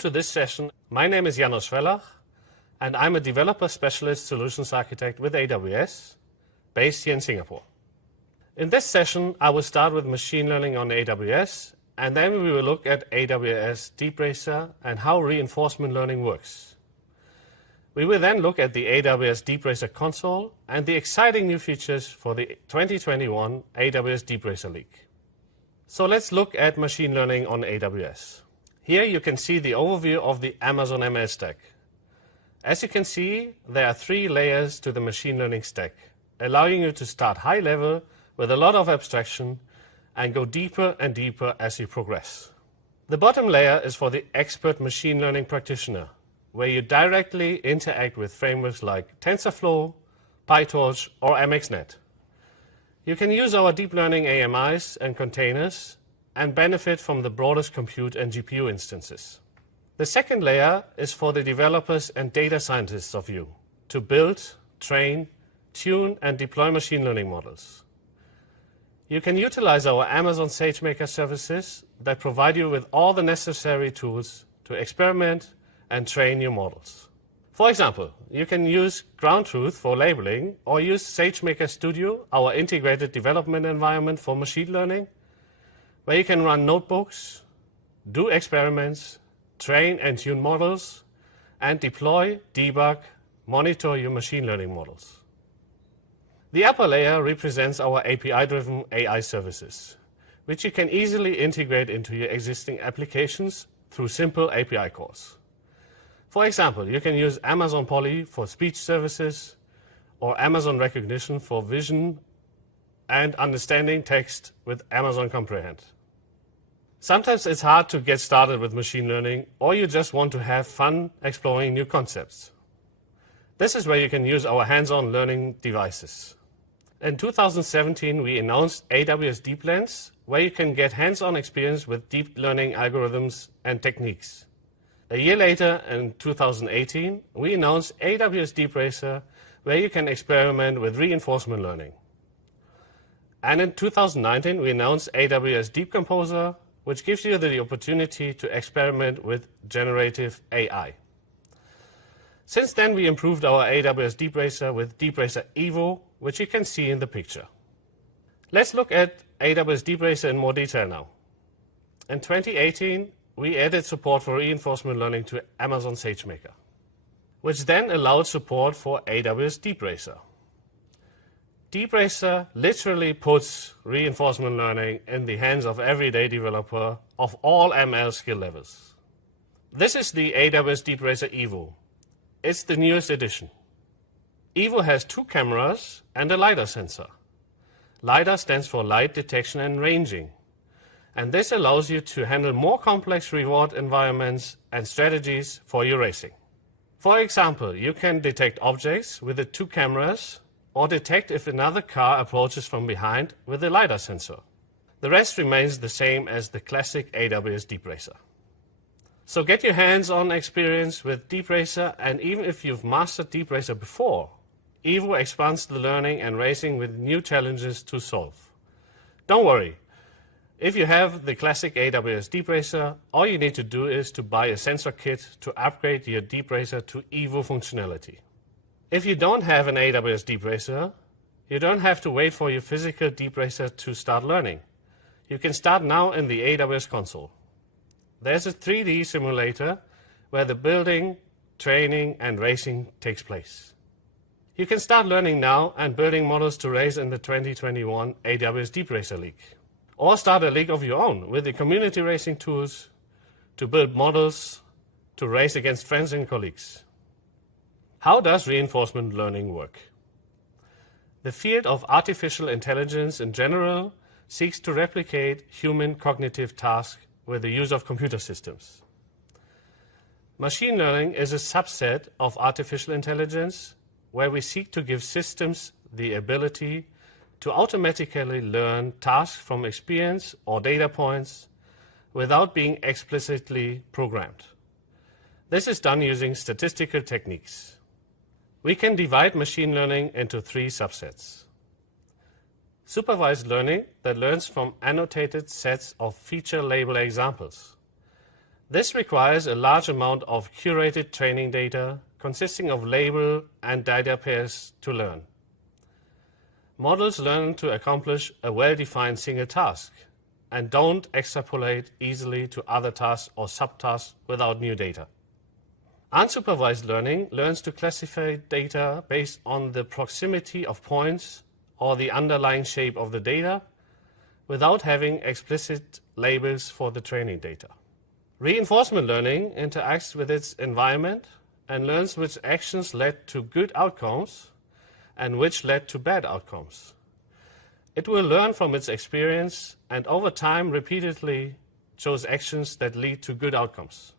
to this session. My name is Janos Schwellach, and I'm a developer specialist solutions architect with AWS, based here in Singapore. In this session, I will start with machine learning on AWS, and then we will look at AWS DeepRacer and how reinforcement learning works. We will then look at the AWS DeepRacer Console and the exciting new features for the 2021 AWS DeepRacer League. So let's look at machine learning on AWS. Here you can see the overview of the Amazon ML stack. As you can see, there are 3 layers to the machine learning stack, allowing you to start high level with a lot of abstraction and go deeper and deeper as you progress. The bottom layer is for the expert machine learning practitioner, where you directly interact with frameworks like TensorFlow, PyTorch, or MXNet. You can use our deep learning AMIs and containers and benefit from the broadest compute and GPU instances. The second layer is for the developers and data scientists of you to build, train, tune, and deploy machine learning models. You can utilize our Amazon SageMaker services that provide you with all the necessary tools to experiment and train your models. For example, you can use Ground Truth for labeling or use SageMaker Studio, our integrated development environment for machine learning, where you can run notebooks, do experiments, train and tune models, and deploy, debug, monitor your machine learning models. The upper layer represents our API-driven AI services, which you can easily integrate into your existing applications through simple API calls. For example, you can use Amazon Poly for speech services or Amazon Recognition for vision and understanding text with Amazon Comprehend. Sometimes it's hard to get started with machine learning, or you just want to have fun exploring new concepts. This is where you can use our hands-on learning devices. In 2017, we announced AWS DeepLens, where you can get hands-on experience with deep learning algorithms and techniques. A year later, in 2018, we announced AWS DeepRacer, where you can experiment with reinforcement learning. And in 2019, we announced AWS Deep Composer, which gives you the opportunity to experiment with generative AI. Since then, we improved our AWS DeepRacer with DeepRacer Evo, which you can see in the picture. Let's look at AWS DeepRacer in more detail now. In 2018, we added support for reinforcement learning to Amazon SageMaker, which then allowed support for AWS DeepRacer. DeepRacer literally puts reinforcement learning in the hands of everyday developer of all ML skill levels. This is the AWS DeepRacer Evo. It's the newest edition. Evo has 2 cameras and a LiDAR sensor. LiDAR stands for light detection and ranging, and this allows you to handle more complex reward environments and strategies for your racing. For example, you can detect objects with the 2 cameras or detect if another car approaches from behind with a LiDAR sensor. The rest remains the same as the classic AWS DeepRacer. So get your hands-on experience with DeepRacer, and even if you've mastered DeepRacer before, Evo expands the learning and racing with new challenges to solve. Don't worry. If you have the classic AWS DeepRacer, all you need to do is to buy a sensor kit to upgrade your DeepRacer to Evo functionality. If you don't have an AWS DeepRacer, you don't have to wait for your physical DeepRacer to start learning. You can start now in the AWS console. There's a 3D simulator where the building, training, and racing takes place. You can start learning now and building models to race in the 2021 AWS DeepRacer League. Or start a league of your own with the community racing tools to build models to race against friends and colleagues. How does reinforcement learning work? The field of artificial intelligence in general seeks to replicate human cognitive tasks with the use of computer systems. Machine learning is a subset of artificial intelligence where we seek to give systems the ability to automatically learn tasks from experience or data points without being explicitly programmed. This is done using statistical techniques. We can divide machine learning into 3 subsets. Supervised learning that learns from annotated sets of feature label examples. This requires a large amount of curated training data consisting of label and data pairs to learn. Models learn to accomplish a well-defined single task and don't extrapolate easily to other tasks or subtasks without new data. Unsupervised learning learns to classify data based on the proximity of points or the underlying shape of the data without having explicit labels for the training data. Reinforcement learning interacts with its environment and learns which actions led to good outcomes and which led to bad outcomes. It will learn from its experience and over time repeatedly chose actions that lead to good outcomes.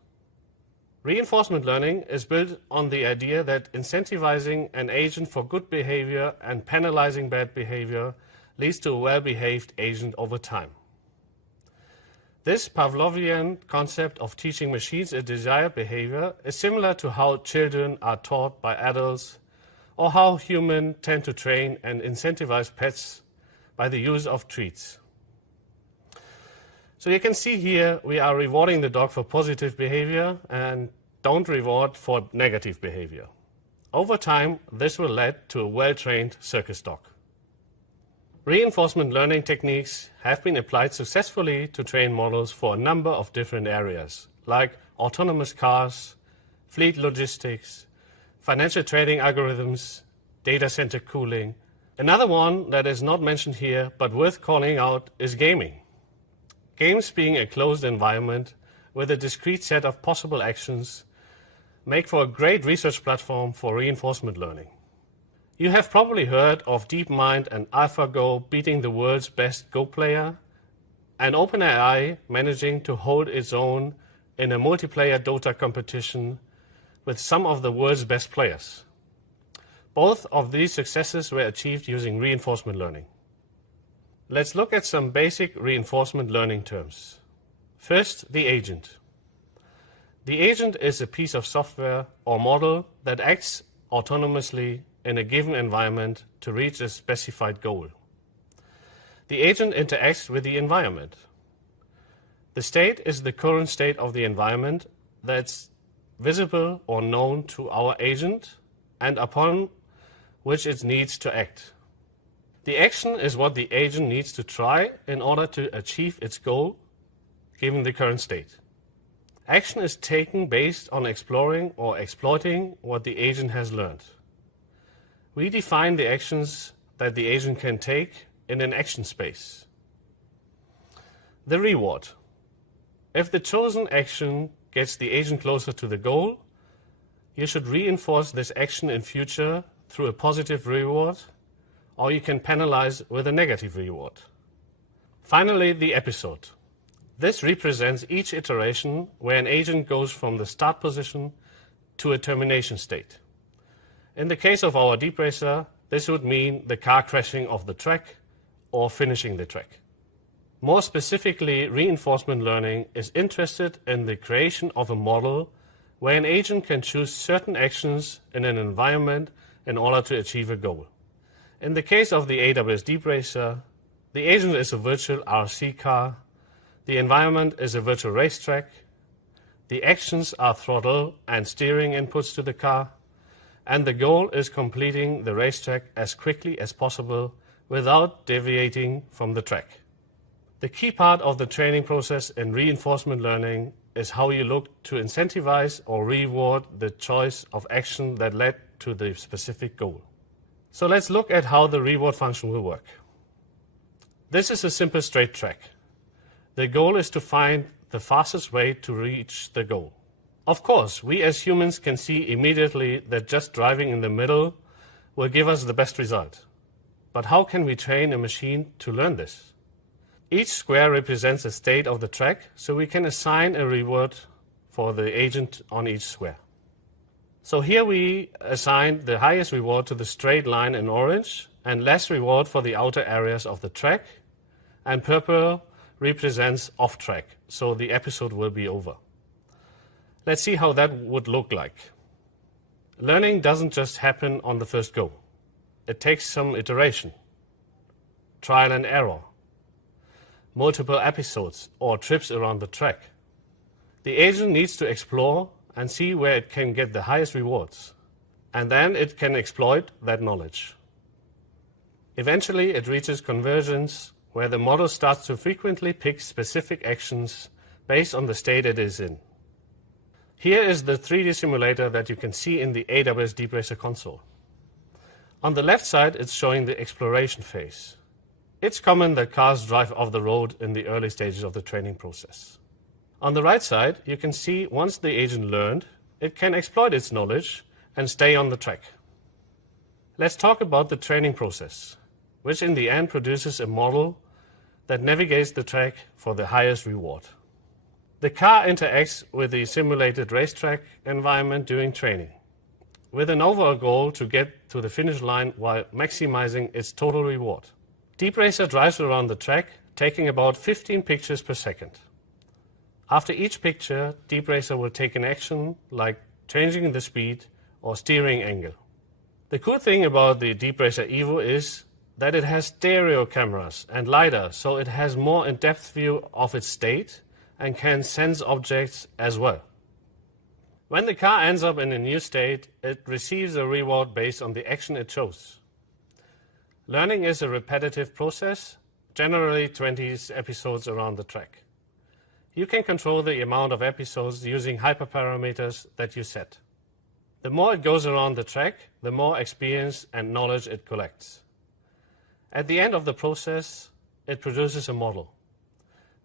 Reinforcement learning is built on the idea that incentivizing an agent for good behavior and penalizing bad behavior leads to a well-behaved agent over time. This Pavlovian concept of teaching machines a desired behavior is similar to how children are taught by adults or how humans tend to train and incentivize pets by the use of treats. So you can see here we are rewarding the dog for positive behavior and don't reward for negative behavior. Over time, this will lead to a well-trained circus dog. Reinforcement learning techniques have been applied successfully to train models for a number of different areas, like autonomous cars, fleet logistics, financial trading algorithms, data center cooling. Another one that is not mentioned here but worth calling out is gaming. Games, being a closed environment with a discrete set of possible actions, make for a great research platform for reinforcement learning. You have probably heard of DeepMind and AlphaGo beating the world's best Go player, and OpenAI managing to hold its own in a multiplayer Dota competition with some of the world's best players. Both of these successes were achieved using reinforcement learning. Let's look at some basic reinforcement learning terms. First, the agent. The agent is a piece of software or model that acts autonomously in a given environment to reach a specified goal. The agent interacts with the environment. The state is the current state of the environment that's visible or known to our agent and upon which it needs to act. The action is what the agent needs to try in order to achieve its goal, given the current state. Action is taken based on exploring or exploiting what the agent has learned. We define the actions that the agent can take in an action space. The reward. If the chosen action gets the agent closer to the goal, you should reinforce this action in future through a positive reward, or you can penalize with a negative reward. Finally, the episode. This represents each iteration where an agent goes from the start position to a termination state. In the case of our DeepRacer, this would mean the car crashing off the track or finishing the track. More specifically, reinforcement learning is interested in the creation of a model where an agent can choose certain actions in an environment in order to achieve a goal. In the case of the AWS DeepRacer, the agent is a virtual RC car, the environment is a virtual racetrack, the actions are throttle and steering inputs to the car, and the goal is completing the racetrack as quickly as possible without deviating from the track. The key part of the training process in reinforcement learning is how you look to incentivize or reward the choice of action that led to the specific goal. So let's look at how the reward function will work. This is a simple straight track. The goal is to find the fastest way to reach the goal. Of course, we as humans can see immediately that just driving in the middle will give us the best result. But how can we train a machine to learn this? Each square represents a state of the track, so we can assign a reward for the agent on each square. So here we assign the highest reward to the straight line in orange and less reward for the outer areas of the track, and purple represents off track, so the episode will be over. Let's see how that would look like. Learning doesn't just happen on the first go. It takes some iteration, trial and error, multiple episodes or trips around the track. The agent needs to explore and see where it can get the highest rewards, and then it can exploit that knowledge. Eventually, it reaches convergence, where the model starts to frequently pick specific actions based on the state it is in. Here is the 3D simulator that you can see in the AWS DeepRacer Console. On the left side, it's showing the exploration phase. It's common that cars drive off the road in the early stages of the training process. On the right side, you can see once the agent learned, it can exploit its knowledge and stay on the track. Let's talk about the training process, which in the end produces a model that navigates the track for the highest reward. The car interacts with the simulated racetrack environment during training, with an overall goal to get to the finish line while maximizing its total reward. DeepRacer drives around the track, taking about 15 pictures per second. After each picture, DeepRacer will take an action like changing the speed or steering angle. The cool thing about the DeepRacer Evo is that it has stereo cameras and LiDAR, so it has more in-depth view of its state and can sense objects as well. When the car ends up in a new state, it receives a reward based on the action it chose. Learning is a repetitive process, generally 20 episodes around the track. You can control the amount of episodes using hyperparameters that you set. The more it goes around the track, the more experience and knowledge it collects. At the end of the process, it produces a model.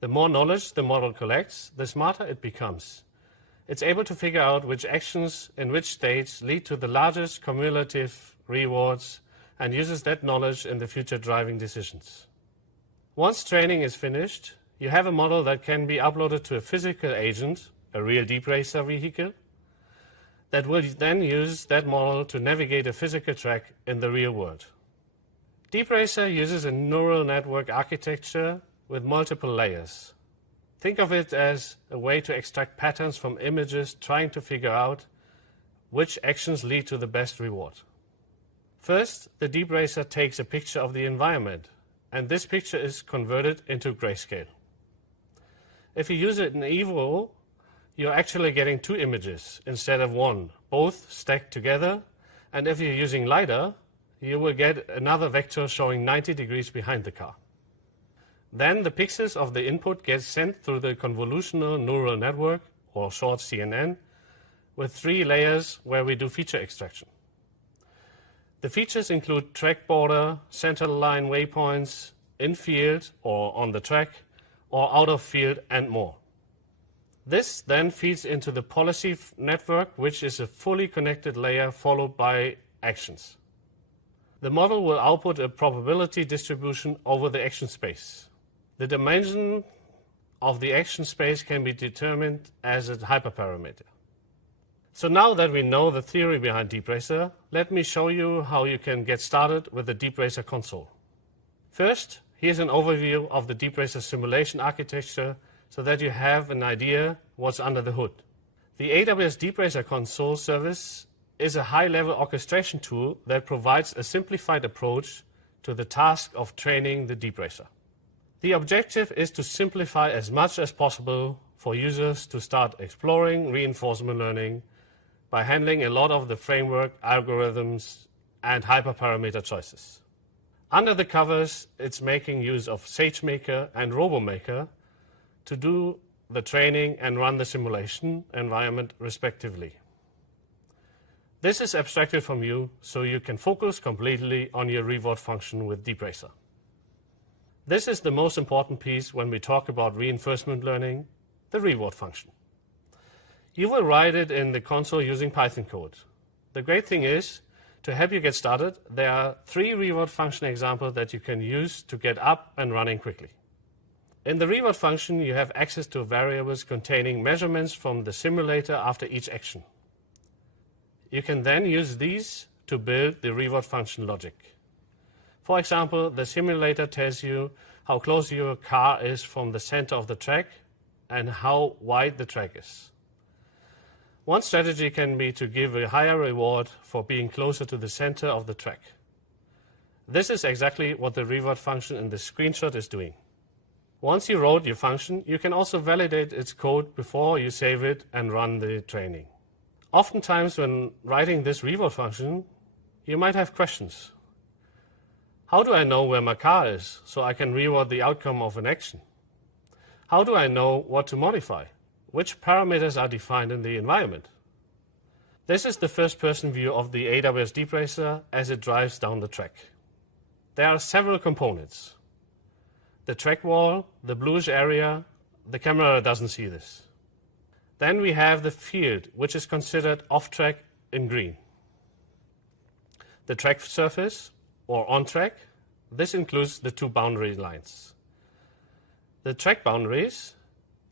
The more knowledge the model collects, the smarter it becomes. It's able to figure out which actions in which states lead to the largest cumulative rewards and uses that knowledge in the future driving decisions. Once training is finished, you have a model that can be uploaded to a physical agent, a real DeepRacer vehicle, that will then use that model to navigate a physical track in the real world. DeepRacer uses a neural network architecture with multiple layers. Think of it as a way to extract patterns from images, trying to figure out which actions lead to the best reward. First, the DeepRacer takes a picture of the environment, and this picture is converted into grayscale. If you use it in Evo, you're actually getting 2 images instead of 1, both stacked together, and if you're using LiDAR, you will get another vector showing 90 degrees behind the car. Then the pixels of the input get sent through the convolutional neural network, or short CNN, with 3 layers where we do feature extraction. The features include track border, center line waypoints, in-field or on the track, or out of field, and more. This then feeds into the policy network, which is a fully connected layer followed by actions. The model will output a probability distribution over the action space. The dimension of the action space can be determined as a hyperparameter. So now that we know the theory behind DeepRacer, let me show you how you can get started with the DeepRacer Console. First, here's an overview of the DeepRacer simulation architecture so that you have an idea what's under the hood. The AWS DeepRacer Console service is a high-level orchestration tool that provides a simplified approach to the task of training the DeepRacer. The objective is to simplify as much as possible for users to start exploring reinforcement learning by handling a lot of the framework, algorithms, and hyperparameter choices. Under the covers, it's making use of SageMaker and RoboMaker to do the training and run the simulation environment respectively. This is abstracted from you, so you can focus completely on your reward function with DeepRacer. This is the most important piece when we talk about reinforcement learning, the reward function. You will write it in the console using Python code. The great thing is, to help you get started, there are 3 reward function examples that you can use to get up and running quickly. In the reward function, you have access to variables containing measurements from the simulator after each action. You can then use these to build the reward function logic. For example, the simulator tells you how close your car is from the center of the track and how wide the track is. One strategy can be to give a higher reward for being closer to the center of the track. This is exactly what the reward function in the screenshot is doing. Once you wrote your function, you can also validate its code before you save it and run the training. Oftentimes when writing this reward function, you might have questions. How do I know where my car is so I can reward the outcome of an action? How do I know what to modify? Which parameters are defined in the environment? This is the first-person view of the AWS DeepRacer as it drives down the track. There are several components. The track wall, the bluish area, the camera doesn't see this. Then we have the field, which is considered off-track in green. The track surface, or on-track, this includes the two boundary lines. The track boundaries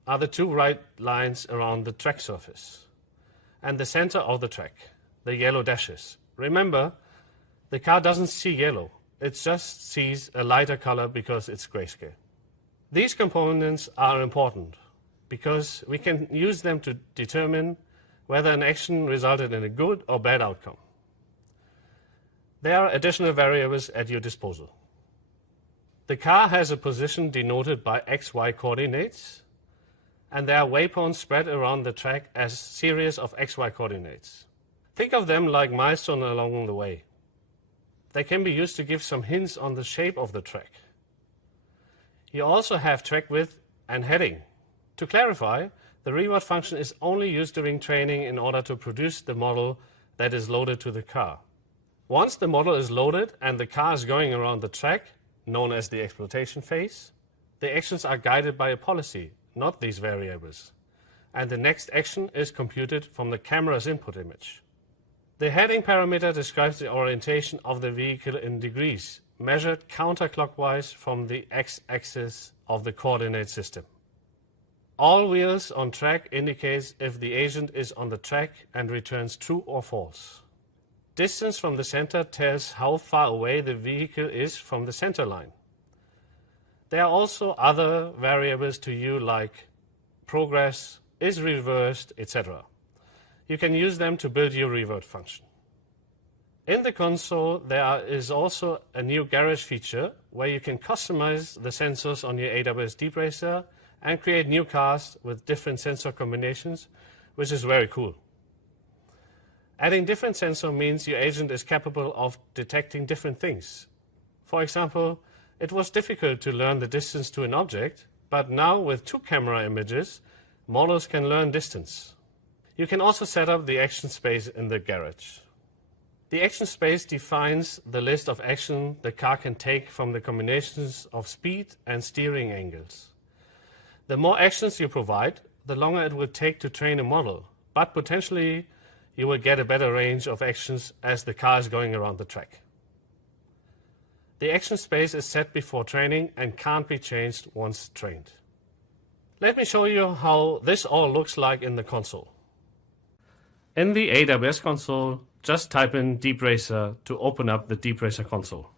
are the two right lines around the track surface, and the center of the track, the yellow dashes. Remember, the car doesn't see yellow. It just sees a lighter color because it's grayscale. These components are important because we can use them to determine whether an action resulted in a good or bad outcome. There are additional variables at your disposal. The car has a position denoted by XY coordinates, and there are waypoints spread around the track as a series of XY coordinates. Think of them like milestones along the way. They can be used to give some hints on the shape of the track. You also have track width and heading. To clarify, the reward function is only used during training in order to produce the model that is loaded to the car. Once the model is loaded and the car is going around the track, known as the exploitation phase, the actions are guided by a policy, not these variables, and the next action is computed from the camera's input image. The heading parameter describes the orientation of the vehicle in degrees, measured counterclockwise from the x-axis of the coordinate system. All wheels on track indicates if the agent is on the track and returns true or false. Distance from the center tells how far away the vehicle is from the center line. There are also other variables to you like progress, is reversed, etc. You can use them to build your reward function. In the console, there is also a new garage feature where you can customize the sensors on your AWS DeepRacer and create new cars with different sensor combinations, which is very cool. Adding different sensors means your agent is capable of detecting different things. For example, it was difficult to learn the distance to an object, but now with two camera images, models can learn distance. You can also set up the action space in the garage. The action space defines the list of actions the car can take from the combinations of speed and steering angles. The more actions you provide, the longer it will take to train a model, but potentially you will get a better range of actions as the car is going around the track. The action space is set before training and can't be changed once trained. Let me show you how this all looks like in the console. In the AWS console, just type in DeepRacer to open up the DeepRacer console.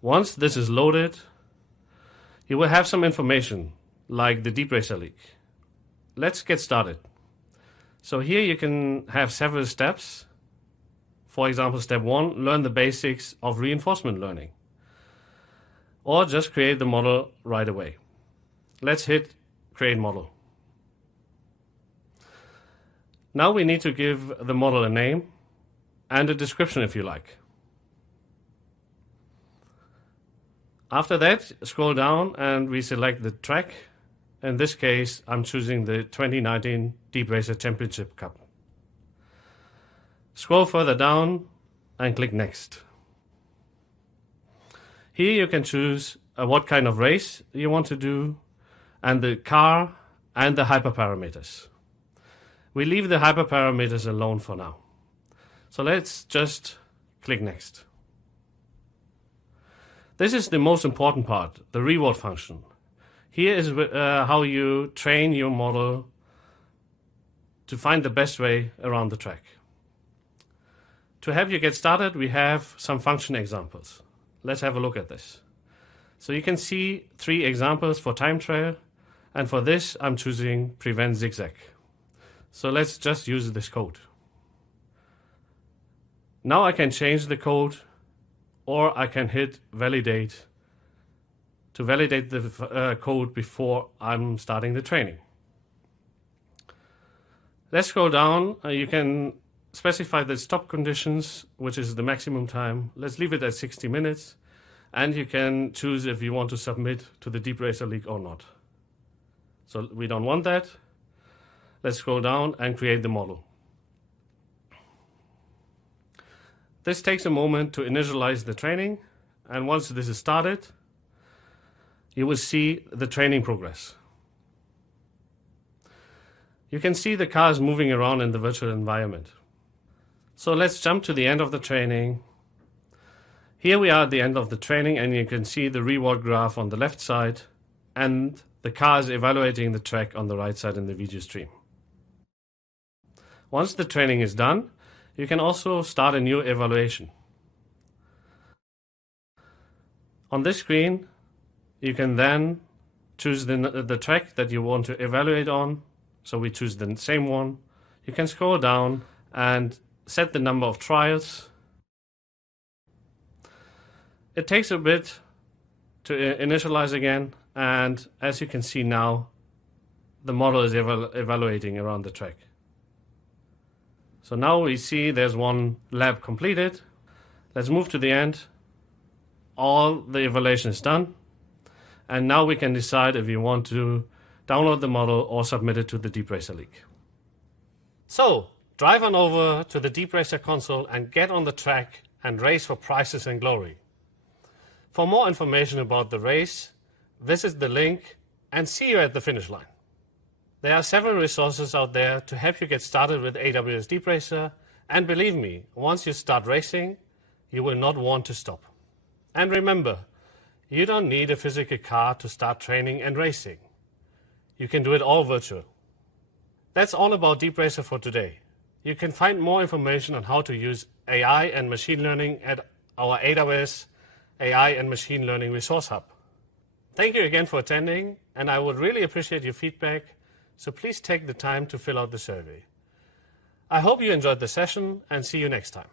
Once this is loaded, you will have some information like the DeepRacer leak. Let's get started. So here you can have several steps. For example, step 1, learn the basics of reinforcement learning. Or just create the model right away. Let's hit create model. Now we need to give the model a name and a description if you like. After that, scroll down and we select the track. In this case, I'm choosing the 2019 DeepRacer Championship Cup. Scroll further down and click Next. Here you can choose what kind of race you want to do and the car and the hyperparameters. We leave the hyperparameters alone for now. So let's just click Next. This is the most important part, the reward function. Here is how you train your model to find the best way around the track. To help you get started, we have some function examples. Let's have a look at this. So you can see 3 examples for time trial, and for this I'm choosing prevent zigzag. So let's just use this code. Now I can change the code, or I can hit validate to validate the code before I'm starting the training. Let's scroll down. You can specify the stop conditions, which is the maximum time. Let's leave it at 60 minutes. And you can choose if you want to submit to the DeepRacer league or not. So we don't want that. Let's scroll down and create the model. This takes a moment to initialize the training. And once this is started, you will see the training progress. You can see the cars moving around in the virtual environment. So let's jump to the end of the training. Here we are at the end of the training, and you can see the reward graph on the left side and the cars evaluating the track on the right side in the video stream. Once the training is done, you can also start a new evaluation. On this screen, you can then choose the track that you want to evaluate on. So we choose the same one. You can scroll down and set the number of trials. It takes a bit to initialize again, and as you can see now, the model is evaluating around the track. So now we see there's one lap completed. Let's move to the end. All the evaluation is done, and now we can decide if you want to download the model or submit it to the DeepRacer League. So, drive on over to the DeepRacer Console and get on the track and race for prizes and glory. For more information about the race, visit the link and see you at the finish line. There are several resources out there to help you get started with AWS DeepRacer, and believe me, once you start racing, you will not want to stop. And remember, you don't need a physical car to start training and racing. You can do it all virtual. That's all about DeepRacer for today. You can find more information on how to use AI and machine learning at our AWS AI and Machine Learning Resource Hub. Thank you again for attending, and I would really appreciate your feedback, so please take the time to fill out the survey. I hope you enjoyed the session, and see you next time.